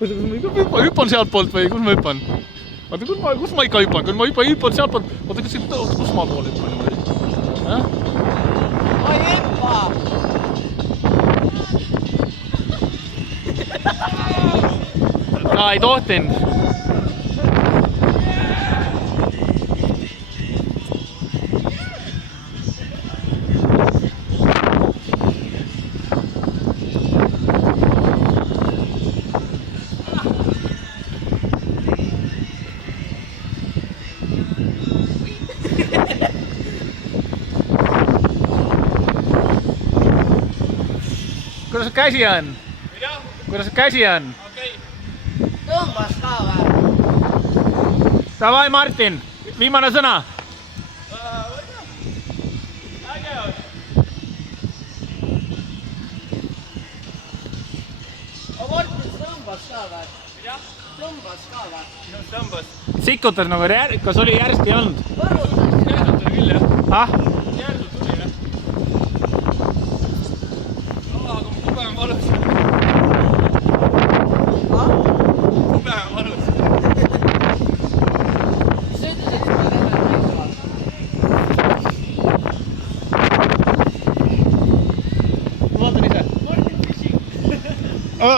hüppan sealt poolt või kus ma hüppan? Oota, kus ma ikka hüppan? Kui ma hüppan sealt poolt... Oota, kus ma poole hüppan niimoodi? Ma ei hüppa! Ta ei tohtinud. Kuidas su käsi on? Kuidas su käsi on? Tõmbas ka või? Davai, Martin! Viimane sõna! Martin tõmbas ka või? Tõmbas ka või? Tõmbas. Sikutas nagu, kas oli järsk ei olnud? Võrrutas. Järsult tuli küll, jah. Ah? Järsult tuli, jah. Aga kube on valus. Kube on valus. Mis sa ütlesid, et sa lähed näitama? Vaatan ise.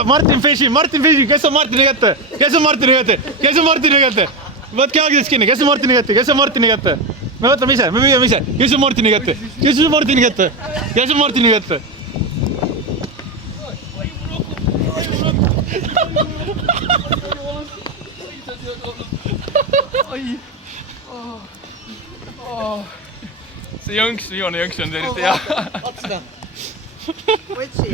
Martin Fishing, kes on Martini kätte? Kes on Martini kätte? Kes on Martini kätte? Võtke aegidest kinni, kes on Martini kätte? Kes on Martini kätte? Me võtame ise, me müüame ise. Kes on Martini kätte? Kes on Martini kätte? Kes on Martini kätte? See jõnks, viimane jõnks on sellist, jah. Vaata seda. Võtsi.